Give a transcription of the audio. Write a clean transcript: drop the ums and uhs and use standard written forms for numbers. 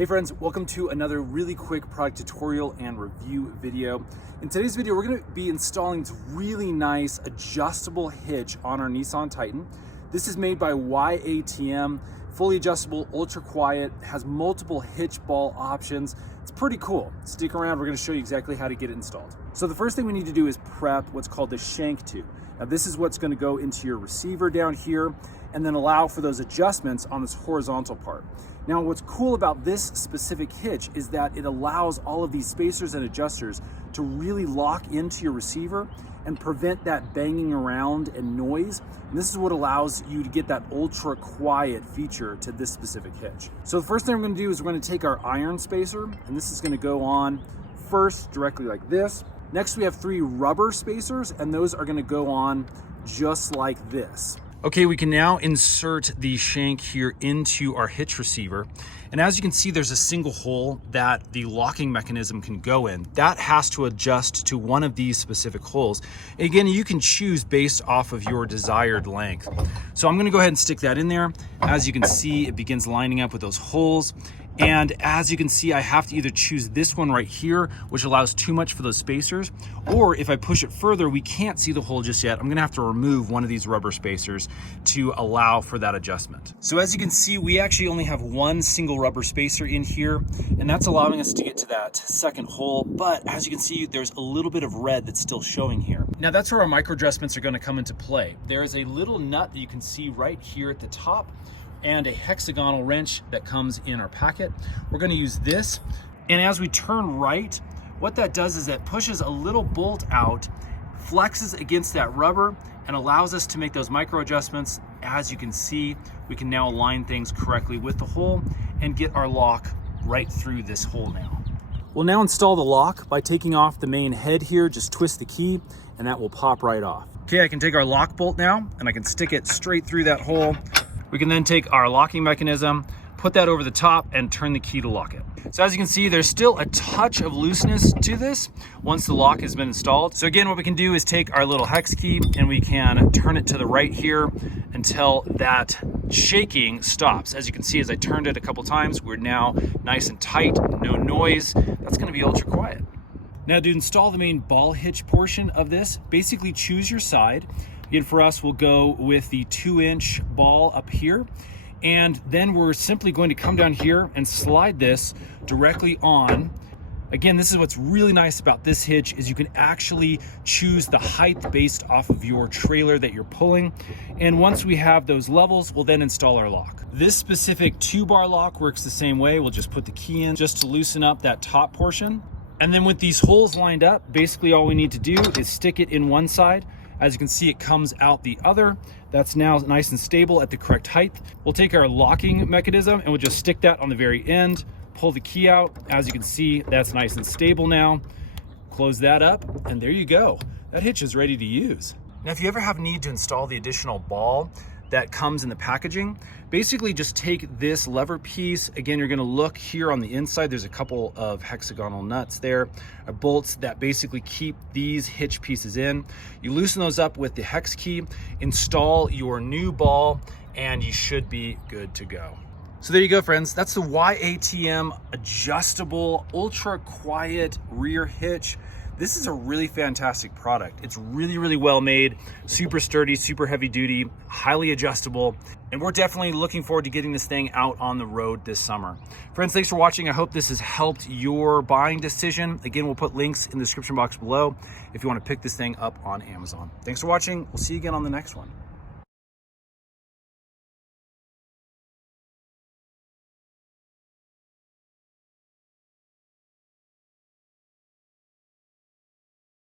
Hey friends, welcome to another really quick product tutorial and review video. In today's video, we're going to be installing this really nice adjustable hitch on our Nissan Titan. This is made by YATM, fully adjustable, ultra quiet, has multiple hitch ball options. It's pretty cool. Stick around, we're going to show you exactly how to get it installed. So the first thing we need to do is prep what's called the shank tube. Now this is what's going to go into your receiver down here and then allow for those adjustments on this horizontal part. Now what's cool about this specific hitch is that it allows all of these spacers and adjusters to really lock into your receiver and prevent that banging around and noise. And this is what allows you to get that ultra quiet feature to this specific hitch. So the first thing we're going to do is we're going to take our iron spacer, and this is going to go on first directly like this. Next we have 3 rubber spacers, and those are going to go on just like this. Okay, we can now insert the shank here into our hitch receiver. And as you can see, there's a single hole that the locking mechanism can go in. That has to adjust to one of these specific holes. Again, you can choose based off of your desired length. So I'm gonna go ahead and stick that in there. As you can see, it begins lining up with those holes. And as you can see, I have to either choose this one right here, which allows too much for those spacers, or if I push it further, we can't see the hole just yet. I'm gonna have to remove one of these rubber spacers to allow for that adjustment. So as you can see, we actually only have one single rubber spacer in here, and that's allowing us to get to that second hole. But as you can see, there's a little bit of red that's still showing here. Now that's where our micro adjustments are gonna come into play. There is a little nut that you can see right here at the top, and a hexagonal wrench that comes in our packet. We're going to use this, and as we turn right, what that does is it pushes a little bolt out, flexes against that rubber, and allows us to make those micro adjustments. As you can see, we can now align things correctly with the hole and get our lock right through this hole now. We'll now install the lock by taking off the main head here. Just twist the key and that will pop right off. Okay, I can take our lock bolt now and I can stick it straight through that hole. We can then take our locking mechanism, put that over the top, and turn the key to lock it. So as you can see, there's still a touch of looseness to this once the lock has been installed. So again, what we can do is take our little hex key and we can turn it to the right here until that shaking stops. As you can see, as I turned it a couple times, we're now nice and tight, no noise. That's gonna be ultra quiet. Now to install the main ball hitch portion of this, basically choose your side. Again, for us, we'll go with the 2-inch ball up here. And then we're simply going to come down here and slide this directly on. Again, this is what's really nice about this hitch is you can actually choose the height based off of your trailer that you're pulling. And once we have those levels, we'll then install our lock. This specific 2-bar lock works the same way. We'll just put the key in just to loosen up that top portion. And then with these holes lined up, basically all we need to do is stick it in one side. As you can see, it comes out the other. That's now nice and stable at the correct height. We'll take our locking mechanism and we'll just stick that on the very end, pull the key out. As you can see, that's nice and stable now. Close that up, and there you go. That hitch is ready to use. Now, if you ever have need to install the additional ball that comes in the packaging, basically just take this lever piece. Again, you're gonna look here on the inside, there's a couple of hexagonal nuts there, bolts that basically keep these hitch pieces in. You loosen those up with the hex key, install your new ball, and you should be good to go. So there you go, friends. That's the YATM adjustable, ultra quiet rear hitch. This is a really fantastic product. It's really, really well made, super sturdy, super heavy duty, highly adjustable, and we're definitely looking forward to getting this thing out on the road this summer. Friends, thanks for watching. I hope this has helped your buying decision. Again, we'll put links in the description box below if you want to pick this thing up on Amazon. Thanks for watching. We'll see you again on the next one.